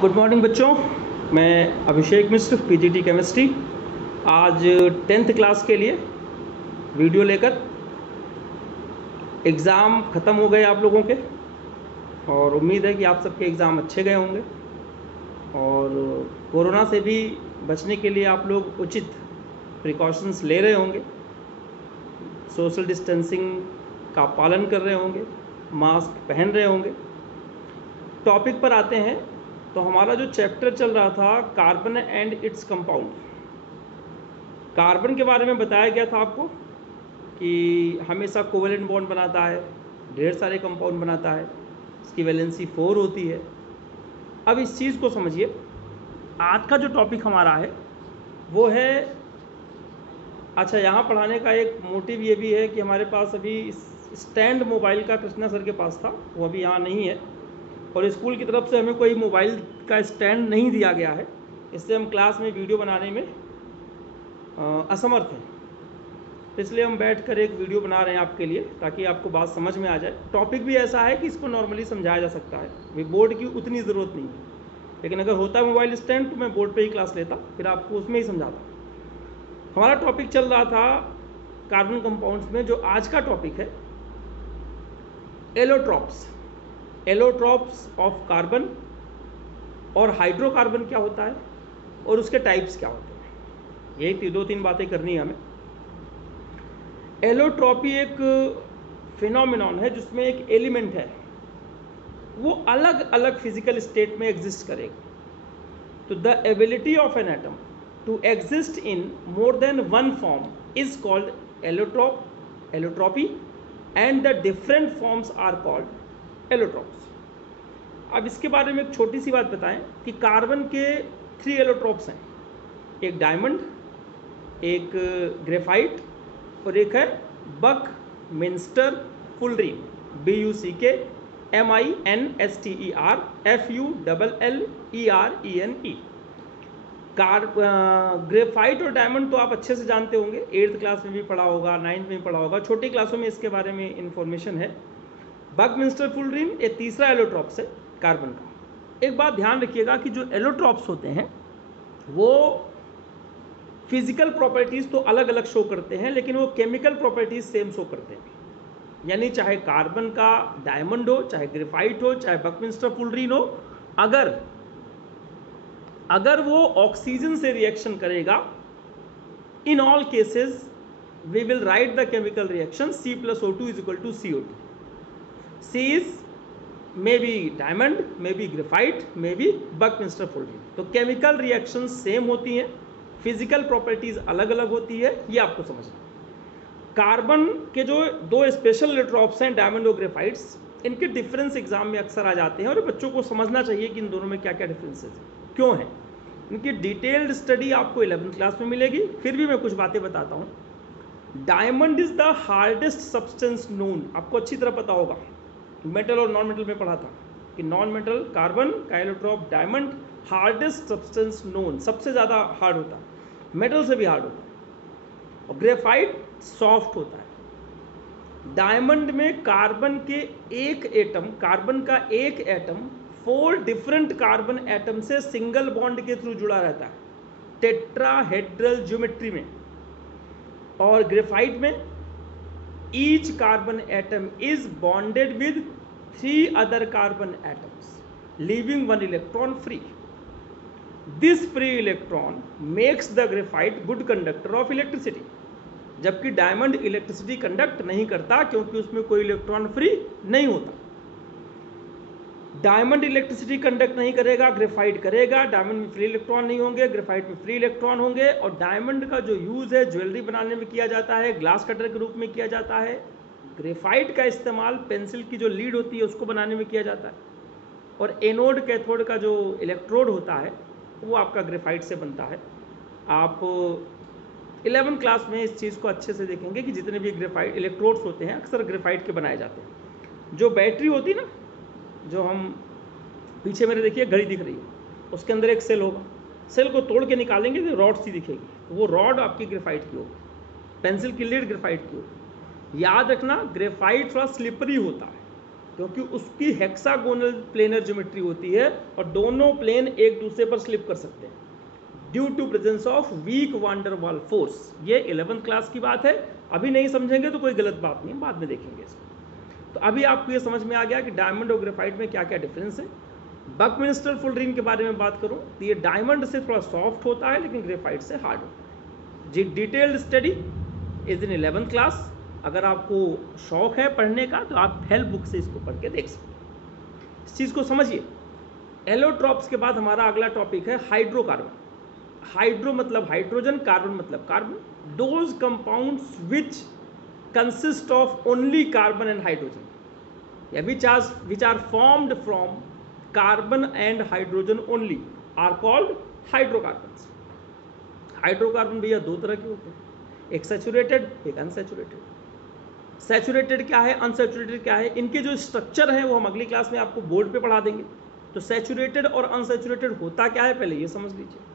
Good morning बच्चों, मैं अभिषेक मिश्र PGT chemistry आज 10th क्लास के लिए वीडियो लेकर। एग्ज़ाम ख़त्म हो गए आप लोगों के और उम्मीद है कि आप सबके एग्ज़ाम अच्छे गए होंगे और कोरोना से भी बचने के लिए आप लोग उचित प्रिकॉशंस ले रहे होंगे, सोशल डिस्टेंसिंग का पालन कर रहे होंगे, मास्क पहन रहे होंगे। टॉपिक पर आते हैं तो हमारा जो चैप्टर चल रहा था carbon and its compound, carbon के बारे में बताया गया था आपको कि हमेशा कोवेलेंट बॉन्ड बनाता है, ढेर सारे कंपाउंड बनाता है, इसकी वैलेंसी 4 होती है। अब इस चीज़ को समझिए, आज का जो टॉपिक हमारा है वो है, अच्छा यहाँ पढ़ाने का एक मोटिव ये भी है कि हमारे पास अभी स्टैंड मोबाइल का कृष्णा सर के पास था, वो अभी यहाँ नहीं है और स्कूल की तरफ से हमें कोई मोबाइल का स्टैंड नहीं दिया गया है, इससे हम क्लास में वीडियो बनाने में असमर्थ हैं। इसलिए हम बैठकर एक वीडियो बना रहे हैं आपके लिए ताकि आपको बात समझ में आ जाए। टॉपिक भी ऐसा है कि इसको नॉर्मली समझाया जा सकता है, भाई बोर्ड की उतनी ज़रूरत नहीं है, लेकिन अगर होता है मोबाइल स्टैंड तो मैं बोर्ड पे ही क्लास लेता, फिर आपको उसमें ही समझाता। हमारा टॉपिक चल रहा था कार्बन कंपाउंड्स में, जो आज का टॉपिक है एलोट्रॉप्स। एलोट्रॉप्स ऑफ कार्बन और हाइड्रोकार्बन क्या होता है और उसके टाइप्स क्या होते हैं, यही 2-3 बातें करनी है हमें। एलोट्रॉपी एक फिनोमिनॉन है जिसमें एक एलिमेंट है, वो अलग अलग फिजिकल स्टेट में एग्जिस्ट करेगा। तो the ability of an atom to exist in more than one form is called allotropy and the different forms are called allotropes. अब इसके बारे में एक छोटी सी बात बताएं कि कार्बन के 3 एलोट्रॉप्स हैं, एक डायमंड, एक ग्रेफाइट और एक है Buckminster fullerene, BUCKMINSTER FULLERENE। Graphite और डायमंड तो आप अच्छे से जानते होंगे, 8th क्लास में भी पढ़ा होगा, 9th में भी पढ़ा होगा, छोटी क्लासों में इसके बारे में इंफॉर्मेशन है। बकमिंस्टर फुलरीन एक तीसरा एलोट्रॉप्स है कार्बन का। एक बात ध्यान रखिएगा कि जो एलोट्रॉप्स होते हैं वो फिजिकल प्रॉपर्टीज़ तो अलग अलग शो करते हैं, लेकिन वो केमिकल प्रॉपर्टीज़ सेम शो करते हैं। यानी चाहे कार्बन का डायमंड हो, चाहे ग्रेफाइट हो, चाहे बकमिंस्टर फुलरीन हो, अगर वो ऑक्सीजन से रिएक्शन करेगा, in all cases we will write the chemical reaction C+O2 = CO2। C is maybe diamond, maybe graphite, maybe buckminster fullerene। तो केमिकल रिएक्शन सेम होती हैं, फिजिकल प्रॉपर्टीज अलग अलग होती है, ये आपको समझना। कार्बन के जो 2 स्पेशल एलोट्रॉप्स हैं, डायमंड और ग्रेफाइट्स, इनके डिफरेंस एग्जाम में अक्सर आ जाते हैं और बच्चों को समझना चाहिए कि इन दोनों में क्या क्या डिफरेंसेस हैं, क्यों हैं। इनकी डिटेल्ड स्टडी आपको 11th क्लास में मिलेगी, फिर भी मैं कुछ बातें बताता हूँ। Diamond is the hardest substance known, आपको अच्छी तरह पता होगा, मेटल और नॉन मेटल में पढ़ा था कि नॉन मेटल कार्बन का allotrope diamond hardest substance known, सबसे ज़्यादा हार्ड होता है, मेटल से भी हार्ड होता है, और ग्रेफाइट सॉफ्ट होता है। डायमंड में कार्बन का एक एटम 4 डिफरेंट कार्बन एटम से सिंगल बॉन्ड के थ्रू जुड़ा रहता है, टेट्राहेड्रल ज्योमेट्री में। और ग्रेफाइट में each carbon atom is bonded with 3 other carbon atoms, leaving 1 electron free. This free electron makes the graphite good conductor of electricity, जबकि diamond electricity conduct नहीं करता क्योंकि उसमें कोई इलेक्ट्रॉन फ्री नहीं होता। डायमंड इलेक्ट्रिसिटी कंडक्ट नहीं करेगा, ग्रेफाइट करेगा। डायमंड में फ्री इलेक्ट्रॉन नहीं होंगे, ग्रेफाइट में फ्री इलेक्ट्रॉन होंगे। और डायमंड का जो यूज़ है ज्वेलरी बनाने में किया जाता है, ग्लास कटर के रूप में किया जाता है। ग्रेफाइट का इस्तेमाल पेंसिल की जो लीड होती है उसको बनाने में किया जाता है। और एनोड कैथोड का जो इलेक्ट्रोड होता है वो आपका ग्रेफाइट से बनता है। आप 11th क्लास में इस चीज़ को अच्छे से देखेंगे कि जितने भी ग्रेफाइट इलेक्ट्रोड्स होते हैं अक्सर ग्रेफाइट के बनाए जाते हैं। जो बैटरी होती है ना, जो हम पीछे मेरे देखिए घड़ी दिख रही है, उसके अंदर एक सेल होगा, सेल को तोड़ के निकालेंगे तो रॉड सी दिखेगी, वो रॉड आपकी ग्रेफाइट की होगी, पेंसिल की लीड ग्रेफाइट की होगी। याद रखना, ग्रेफाइट थोड़ा स्लिपरी होता है, क्योंकि उसकी हेक्सागोनल प्लेनर ज्योमेट्री होती है और दोनों प्लेन एक दूसरे पर स्लिप कर सकते हैं due to presence of weak van der Waals force. ये 11th क्लास की बात है, अभी नहीं समझेंगे तो कोई गलत बात नहीं, बाद में देखेंगे इसको। तो अभी आपको ये समझ में आ गया कि डायमंड और ग्रेफाइट में क्या क्या डिफरेंस है। बकमिंस्टर फुलरिन के बारे में बात करूं तो ये डायमंड से थोड़ा सॉफ्ट होता है लेकिन ग्रेफाइट से हार्ड होता है। जी detailed study is in 11th class. अगर आपको शौक है पढ़ने का तो आप हेल्प बुक से इसको पढ़ के देख सकते हैं। इस चीज़ को समझिए। एलोट्रॉप्स के बाद हमारा अगला टॉपिक है हाइड्रोकार्बन। हाइड्रो मतलब हाइड्रोजन, कार्बन मतलब carbon. Those compounds which consist of only carbon and hydrogen या which are formed from carbon and hydrogen only are called hydrocarbons. Hydrocarbon भैया दो तरह के होते हैं, एक सैचुरेटेड एक अनसैचुरेटेड। सैचुरेटेड क्या है, अनसैचुरेटेड क्या है, इनके जो स्ट्रक्चर है वो हम अगली क्लास में आपको बोर्ड पे पढ़ा देंगे। तो सैचुरेटेड और अनसैचुरेटेड होता क्या है पहले ये समझ लीजिए।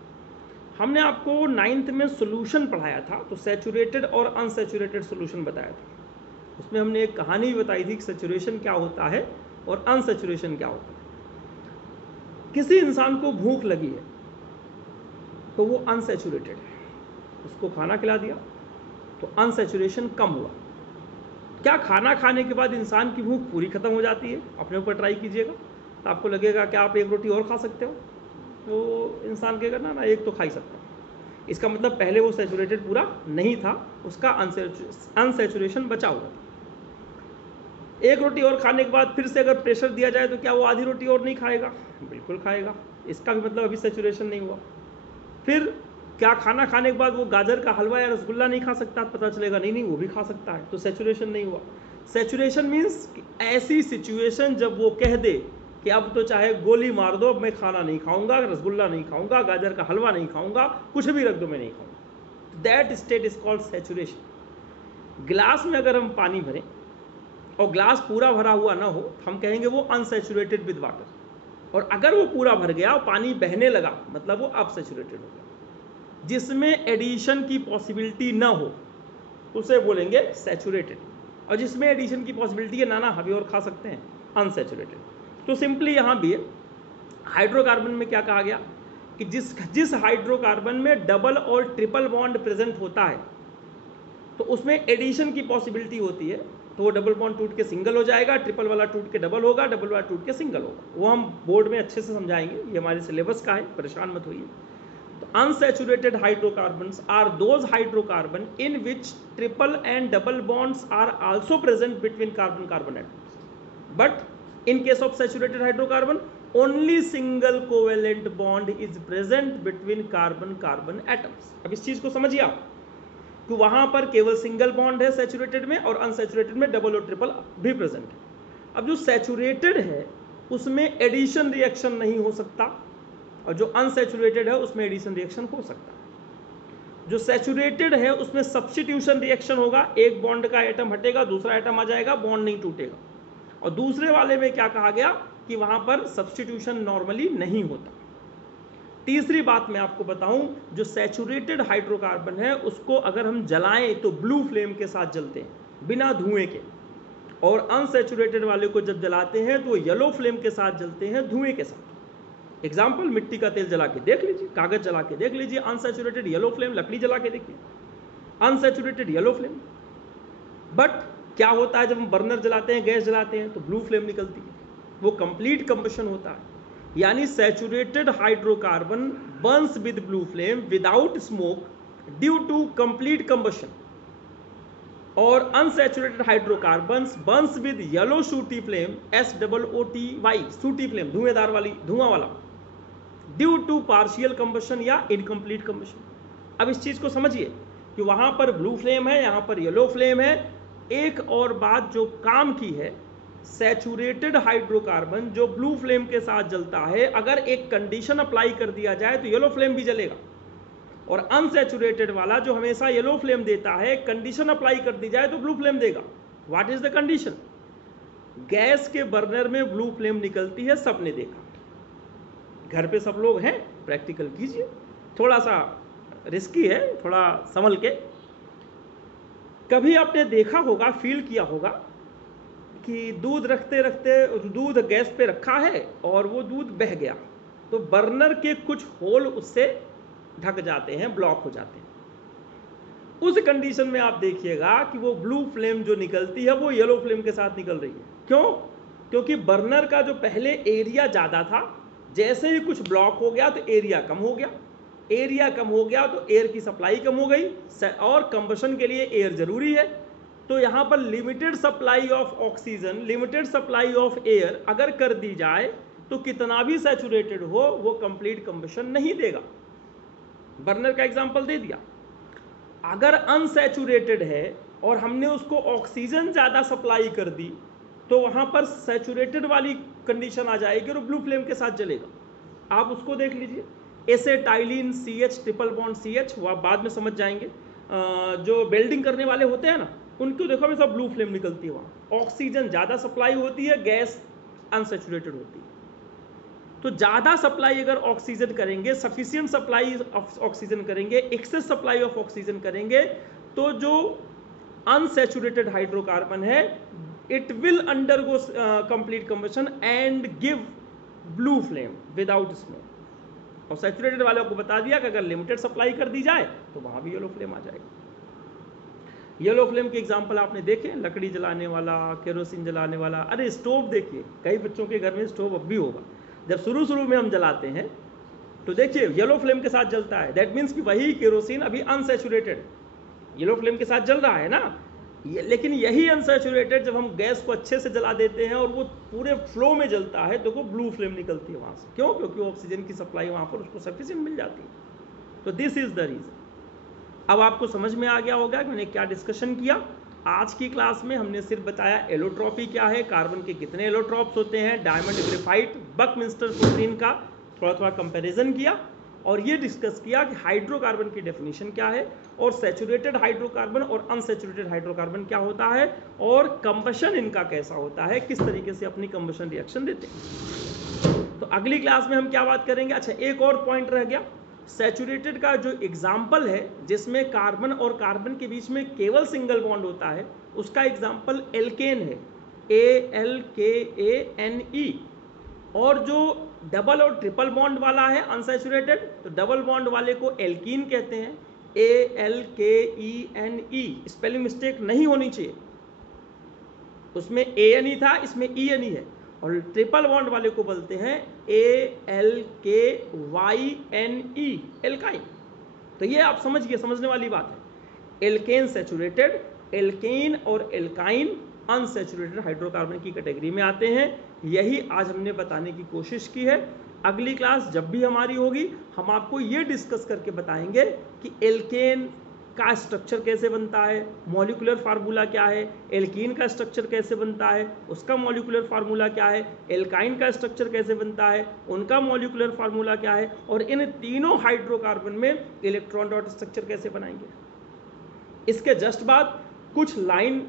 हमने आपको 9th में सोल्यूशन पढ़ाया था, तो सैचुरेटेड और अनसैचुरेटेड सोल्यूशन बताया था। उसमें हमने एक कहानी भी बताई थी कि सैचुरेशन क्या होता है और अनसैचुरेशन क्या होता है। किसी इंसान को भूख लगी है तो वो अनसैचुरेटेड है, उसको खाना खिला दिया तो अनसैचुरेशन कम हुआ। क्या खाना खाने के बाद इंसान की भूख पूरी खत्म हो जाती है? अपने ऊपर ट्राई कीजिएगा तो आपको लगेगा कि आप एक रोटी और खा सकते हो, तो इंसान कहेगा ना ना एक तो खा ही सकता हूँ। इसका मतलब पहले वो सैचुरेटेड पूरा नहीं था, उसका अनसैचुरेशन बचा हुआ था। एक रोटी और खाने के बाद फिर से अगर प्रेशर दिया जाए तो क्या वो आधी रोटी और नहीं खाएगा? बिल्कुल खाएगा। इसका भी मतलब अभी सैचुरेशन नहीं हुआ। फिर क्या खाना खाने के बाद वो गाजर का हलवा या रसगुल्ला नहीं खा सकता? पता चलेगा नहीं नहीं वो भी खा सकता है, तो सैचुरेशन नहीं हुआ। सैचुरेशन मीन्स ऐसी सिचुएशन जब वो कह दे कि अब तो चाहे गोली मार दो, अब मैं खाना नहीं खाऊंगा, रसगुल्ला नहीं खाऊंगा, गाजर का हलवा नहीं खाऊंगा, कुछ भी रख दो मैं नहीं खाऊंगा। That state is called saturation. गिलास में अगर हम पानी भरें और ग्लास पूरा भरा हुआ ना हो हम कहेंगे वो अनसैचुरेटेड विद वाटर, और अगर वो पूरा भर गया और पानी बहने लगा मतलब वो अब सैचुरेटेड हो गया। जिसमें एडिशन की पॉसिबिलिटी ना हो उसे बोलेंगे सैचुरेटेड, और जिसमें एडिशन की पॉसिबिलिटी है ना ना अभी और खा सकते हैं, अनसैचुरेटेड। तो सिंपली यहाँ भी है हाइड्रोकार्बन में क्या कहा गया कि जिस हाइड्रोकार्बन में डबल और ट्रिपल बॉन्ड प्रेजेंट होता है तो उसमें एडिशन की पॉसिबिलिटी होती है, तो वो डबल बॉन्ड टूट के सिंगल हो जाएगा, ट्रिपल वाला टूट के डबल होगा, डबल वाला टूट के सिंगल होगा। वो हम बोर्ड में अच्छे से समझाएंगे, ये हमारे सिलेबस का है, परेशान मत होइए। तो unsaturated hydrocarbons are those hydrocarbon in which triple and double bonds are also present between carbon carbon atoms, but in case of saturated hydrocarbon only single covalent bond is present between carbon carbon atoms. अब इस चीज को समझिए आप कि वहां पर केवल सिंगल बॉन्ड है सैचुरेटेड में, और अनसैचुरेटेड में डबल और ट्रिपल भी प्रेजेंट है। अब जो सैचुरेटेड है उसमें एडिशन रिएक्शन नहीं हो सकता, और जो अनसैचुरेटेड है उसमें एडिशन रिएक्शन हो सकता है। जो सैचुरेटेड है उसमें सब्स्टिट्यूशन रिएक्शन होगा, एक बॉन्ड का एटम हटेगा दूसरा एटम आ जाएगा, बॉन्ड नहीं टूटेगा। और दूसरे वाले में क्या कहा गया कि वहां पर सब्स्टिट्यूशन नॉर्मली नहीं होता। तीसरी बात मैं आपको बताऊं, जो सैचुरेटेड हाइड्रोकार्बन है उसको अगर हम जलाएं तो ब्लू फ्लेम के साथ जलते हैं बिना धुएं के, और अनसैचुरेटेड वाले को जब जलाते हैं तो येलो फ्लेम के साथ जलते हैं धुएं के साथ। एग्जाम्पल, मिट्टी का तेल जला के देख लीजिए, कागज जला के देख लीजिए, अनसैचुरेटेड येलो फ्लेम, लकड़ी जला के देखिए अनसैचुरेटेड येलो फ्लेम। बट क्या होता है जब हम बर्नर जलाते हैं, गैस जलाते हैं, तो ब्लू फ्लेम निकलती है, वो कंप्लीट कंबशन होता है। यानी saturated hydrocarbon burns with blue flame without smoke due to complete combustion, और unsaturated hydrocarbons burns with yellow sooty flame SOOTY, sooty flame, धुएंदार वाली, धुआं वाला, ड्यू टू पार्शियल कंबशन या इनकम्प्लीट कंबशन। अब इस चीज को समझिए कि वहां पर ब्लू फ्लेम है, यहां पर येलो फ्लेम है। एक और बात जो काम की है, सैचुरेटेड हाइड्रोकार्बन जो ब्लू फ्लेम के साथ जलता है, अगर एक कंडीशन अप्लाई कर दिया जाए तो येलो फ्लेम भी जलेगा, और अनसैचुरेटेड वाला जो हमेशा येलो फ्लेम देता है, कंडीशन अप्लाई कर दी जाए तो ब्लू फ्लेम देगा। What is the condition? Gas के बर्नर में ब्लू फ्लेम निकलती है, सबने देखा, घर पे सब लोग हैं, प्रैक्टिकल कीजिए, थोड़ा सा रिस्की है, थोड़ा संभल के। कभी आपने देखा होगा, फील किया होगा कि दूध रखते रखते दूध गैस पे रखा है और वो दूध बह गया, तो बर्नर के कुछ होल उससे ढक जाते हैं, ब्लॉक हो जाते हैं। उस कंडीशन में आप देखिएगा कि वो ब्लू फ्लेम जो निकलती है वो येलो फ्लेम के साथ निकल रही है। क्यों? क्योंकि बर्नर का जो पहले एरिया ज़्यादा था, जैसे ही कुछ ब्लॉक हो गया तो एरिया कम हो गया, एरिया कम हो गया तो एयर की सप्लाई कम हो गई, और कंबशन के लिए एयर जरूरी है। तो यहाँ पर limited supply of oxygen, limited supply of air अगर कर दी जाए तो कितना भी सैचुरेटेड हो वो कंप्लीट कंबशन नहीं देगा। बर्नर का एग्जांपल दे दिया। अगर अनसैचुरेटेड है और हमने उसको ऑक्सीजन ज़्यादा सप्लाई कर दी तो वहाँ पर सैचुरेटेड वाली कंडीशन आ जाएगी और ब्लू फ्लेम के साथ जलेगा। आप उसको देख लीजिए, एसेटाइलिन CH ट्रिपल बॉन्ड CH, वो आप बाद में समझ जाएंगे। जो वेल्डिंग करने वाले होते हैं ना, उनको देखो हमेशा ब्लू फ्लेम निकलती है, वहाँ ऑक्सीजन ज़्यादा सप्लाई होती है, गैस अनसैचुरेटेड होती है। तो ज़्यादा सप्लाई अगर ऑक्सीजन करेंगे, सफिशिएंट सप्लाई ऑफ ऑक्सीजन करेंगे, एक्सेस सप्लाई ऑफ ऑक्सीजन करेंगे, तो जो अनसैचुरेटेड हाइड्रोकार्बन है it will undergo complete combustion and give blue flame without smoke. और सैचुरेटेड वालों को बता दिया कि अगर लिमिटेड सप्लाई कर दी जाए तो वहाँ भी येलो फ्लेम आ जाएगी। येलो फ्लेम के एग्जाम्पल आपने देखे, लकड़ी जलाने वाला, केरोसिन जलाने वाला। अरे स्टोव देखिए, कई बच्चों के घर में स्टोव अब भी होगा। जब शुरू में हम जलाते हैं तो देखिए येलो फ्लेम के साथ जलता है, दैट मीन्स कि वही केरोसिन अभी अनसैचुरेटेड येलो फ्लेम के साथ जल रहा है ना। लेकिन यही अनसैचुरेटेड जब हम गैस को अच्छे से जला देते हैं और वो पूरे फ्लो में जलता है तो वो ब्लू फ्लेम निकलती है वहाँ से। क्यों? क्योंकि ऑक्सीजन की सप्लाई वहाँ पर उसको सफिशिएंट मिल जाती है। तो दिस इज द रीज़न। अब आपको समझ में आ गया होगा कि मैंने क्या डिस्कशन किया। आज की क्लास में हमने सिर्फ बताया एलोट्रॉपी क्या है, कार्बन के कितने एलोट्रॉप्स होते हैं, डायमंड ग्रेफाइट, बकमिंस्टर प्रोटीन का थोड़ा कंपैरिजन किया, और ये डिस्कस किया कि हाइड्रोकार्बन की डेफिनेशन क्या है, और सैचुरेटेड हाइड्रोकार्बन और अनसैचुरेटेड हाइड्रोकार्बन क्या होता है, और कंबशन इनका कैसा होता है, किस तरीके से अपनी कंबशन रिएक्शन देते हैं। तो अगली क्लास में हम क्या बात करेंगे। अच्छा, एक और पॉइंट रह गया, सैचुरेटेड का जो एग्जाम्पल है जिसमें कार्बन और कार्बन के बीच में केवल सिंगल बॉन्ड होता है, उसका एग्जाम्पल एल्केन है, ALKANE। और जो डबल और ट्रिपल बॉन्ड वाला है अनसैचुरेटेड, तो डबल बॉन्ड वाले को एल्कीन कहते हैं, ALKENE। स्पेलिंग मिस्टेक नहीं होनी चाहिए, उसमें ANE था, इसमें ENE है। और ट्रिपल बॉन्ड वाले को बोलते हैं ALKYNE, एल्काइन। तो ये आप समझिए, समझने वाली बात है। एल्केन सैचुरेटेड, एल्केन और एल्काइन अनसैचुरेटेड हाइड्रोकार्बन की कैटेगरी में आते हैं। यही आज हमने बताने की कोशिश की है। अगली क्लास जब भी हमारी होगी हम आपको ये डिस्कस करके बताएंगे कि एल्केन का स्ट्रक्चर कैसे बनता है, मॉलिक्यूलर फार्मूला क्या है, एल्कीन का स्ट्रक्चर कैसे बनता है, उसका मॉलिक्यूलर फार्मूला क्या है, एल्काइन का स्ट्रक्चर कैसे बनता है, उनका मॉलिक्यूलर फार्मूला क्या है, और इन तीनों हाइड्रोकार्बन में इलेक्ट्रॉन डॉट स्ट्रक्चर कैसे बनाएंगे। इसके जस्ट बाद कुछ लाइन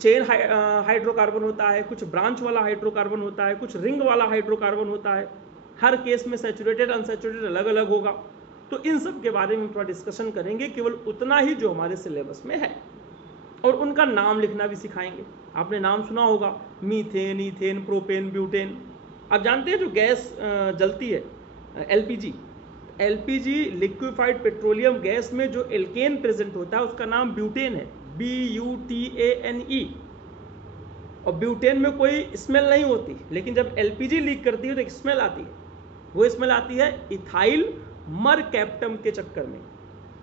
चेन हाइड्रोकार्बन होता है, कुछ ब्रांच वाला हाइड्रोकार्बन होता है, कुछ रिंग वाला हाइड्रोकार्बन होता है। हर केस में सैचुरेटेड अनसैचुरेटेड अलग अलग होगा। तो इन सब के बारे में थोड़ा डिस्कशन करेंगे, केवल उतना ही जो हमारे सिलेबस में है, और उनका नाम लिखना भी सिखाएंगे। आपने नाम सुना होगा, मीथेन, ईथेन, प्रोपेन, ब्यूटेन। आप जानते हैं जो गैस जलती है एलपीजी लिक्विफाइड पेट्रोलियम गैस में जो एल्केन प्रेजेंट होता है उसका नाम ब्यूटेन है, BUTANE। और ब्यूटेन में कोई स्मेल नहीं होती, लेकिन जब एलपीजी लीक करती है तो एक स्मेल आती है। वो स्मेल आती है इथाइल मरकैप्टम के चक्कर में,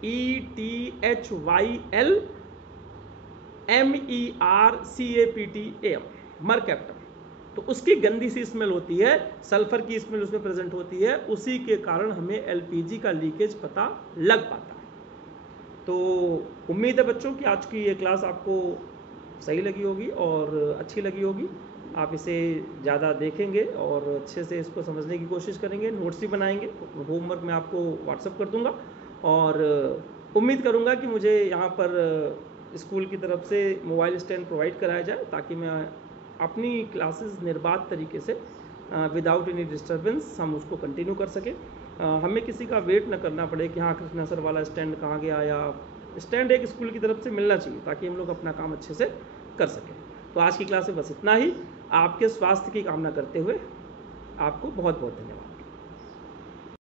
ETHYLMERCAPTAM, मरकैप्टम। तो उसकी गंदी सी स्मेल होती है, सल्फर की स्मेल उसमें प्रेजेंट होती है, उसी के कारण हमें एलपीजी का लीकेज पता लग पाता है। तो उम्मीद है बच्चों कि आज की ये क्लास आपको सही लगी होगी और अच्छी लगी होगी। आप इसे ज़्यादा देखेंगे और अच्छे से इसको समझने की कोशिश करेंगे, नोट्स भी बनाएंगे। होमवर्क मैं आपको व्हाट्सअप कर दूंगा, और उम्मीद करूंगा कि मुझे यहाँ पर स्कूल की तरफ से मोबाइल स्टैंड प्रोवाइड कराया जाए, ताकि मैं अपनी क्लासेस निर्बाध तरीके से विदाउट एनी डिस्टर्बेंस हम उसको कंटिन्यू कर सकें। हमें किसी का वेट न करना पड़े कि हाँ कृष्णा सर वाला स्टैंड कहाँ गया, या स्टैंड एक स्कूल की तरफ से मिलना चाहिए ताकि हम लोग अपना काम अच्छे से कर सकें। तो आज की क्लास में बस इतना ही। आपके स्वास्थ्य की कामना करते हुए आपको बहुत बहुत धन्यवाद।